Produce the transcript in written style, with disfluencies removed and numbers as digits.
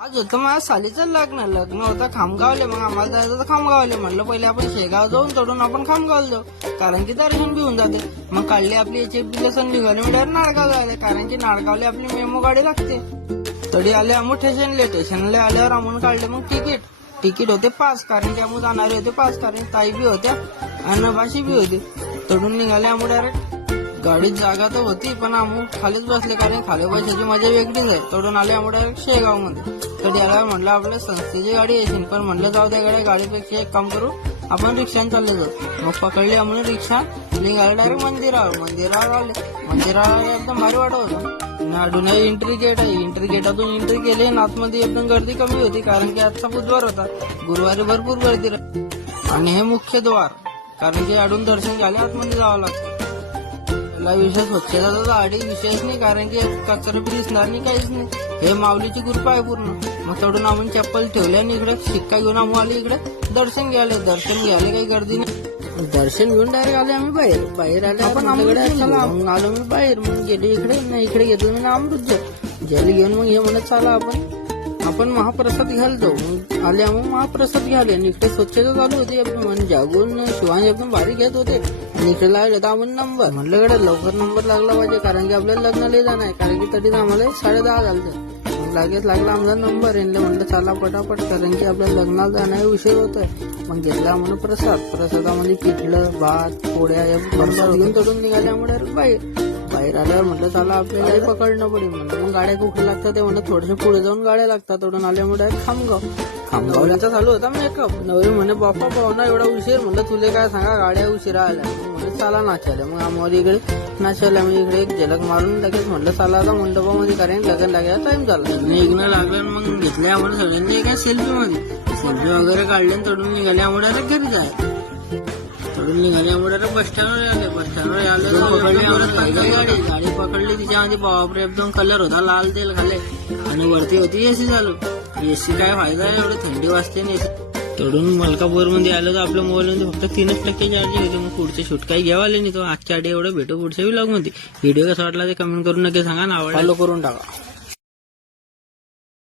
आज होतं माझ्या सालीचं लग्न होतं खामगावले. मग आम्हाला जायचं होतं खामगावले. म्हणलं पहिले आपण शेगाव जाऊन तोडून आपण खामगावला जाऊ, कारण की दर्शन बी होऊन जाते. मग काढली आपली HFD लेसन निघाली मी डायरेक्ट नाडगाव जायला, कारण की नाडगावले आपली मेमो गाडी लागते. तरी आले आम्ही स्टेशनला आल्यावर आम्ही काढले मग तिकीट होते 5, कारण की आम्ही जाणारे होते 5, कारण ताई बी होत्या आणि भाषी बी होती. तोडून निघाले आम्ही डायरेक्ट. गाडीत जागा तर होती पण आम्ही खालीच बसले, कारण खाली बसायची मजा वेगळीच आहे. तोडून आले आम्ही डायरेक्ट शेगाव मध्ये. तरी आल्यावर म्हटलं आपल्या संस्थेची गाडी यायची, पण म्हटलं जाऊ त्या गाडीपेक्षा एक काम करू, आपण रिक्षाने चालले जाऊ. मग पकडली आम्ही रिक्षा, निघाले डायरेक्ट मंदिरावर आले. मंदिरावर एकदम भारी वाटत होतं. नाडून एंट्री गेट आहे, एंट्री गेटातून एंट्री केली. आतमध्ये एकदम गर्दी कमी होती, कारण की आजचा बुधवार होता. गुरुवारी भरपूर गर्दी राहते. आणि हे मुख्य द्वार, कारण की आडून दर्शन घ्यायला आतमध्ये जावं लागतं. विशेष स्वच्छता गाडी विशेष नाही, कारण की कचरा बी दिसणार नाही, काहीच नाही. हे माऊलीची कृपा आहे पूर्ण. मग तोडून आम्ही चप्पल ठेवले आणि इकडे शिक्का घेऊन आम्ही आले इकडे दर्शन घ्यायला काही गर्दी नाही. दर्शन घेऊन डायरेक्ट आले आम्ही बाहेर आले. आपण आलो मी बाहेर. मग गेलो इकडे घेतलं मी अमृत जल घेऊन. मग हे म्हणत चला आपण महाप्रसाद घ्यायला जाऊ. मग आले आम्ही महाप्रसाद घ्यायला, आणि इकडे स्वच्छता चालू होती. मन जागून शिवानी एकदम भारी घेत होते. आणि इकडे लागले तर आम्ही नंबर म्हटलं कडे लवकर नंबर लागला पाहिजे, कारण की आपल्याला लग्नाला जाणार आहे, कारण की तरी आम्हाला 10:30 झाले. मग लागला आमचा नंबर येणले. म्हटलं चला पटापट, कारण की आपल्याला लग्नाला जाणार उशीर होतोय. मग घेतला आम्हाला प्रसादामध्ये पिठलं भात पोळ्या या प्रसाद घेऊन तोडून निघाले आम्हाला बाहेर आल्यावर म्हटलं चला आपल्याला पकडणं पडेल. म्हणलं मग गाड्या कुठे लागतात ते म्हणलं थोडेसे पुढे जाऊन गाड्या लागतात. तोडून आल्यामुळे खामगावचा चालू होता मेकअप. नवी म्हणे बाप्पा पाहुणा एवढा उशीर. म्हणलं तुले काय सांगा, गाड्या उशिरा आल्या. म्हणजे चला नाचायला. मग आम्हाला इकडे नाचायला म्हणजे इकडे एक झलक मारून लगेच म्हटलं चला आता मंडपामध्ये, कारण लग्न लागायला टाइम झाला. निघणं लागलं. मग घेतल्या आम्हाला सगळ्यांनी एका सेल्फी वगैरे काढले. तोडून निघाले आम्हाला घरी जाय. तोडून निघाले आम्हाला बस स्टँडवर आले. गाडी पकडली. तिच्यामध्ये बापरे एकदम कलर होता लाल तेल खाले. आणि वरती होती एसी चालू. एसी काय फायदा आहे, एवढी थंडी वाजते ना एसी. तोडून मलकापूर मध्ये आलो तर आपल्या मोबाईल मध्ये फक्त 3% चार्जिंग होते. मग पुढचे शूट काही घ्यावाले नाही. तो आजच्या आधी एवढं भेटू पुढच्या व्लॉग मध्ये. व्हिडिओ कसा वाटला ते कमेंट करून नक्की सांगा. फॉलो करून टाका.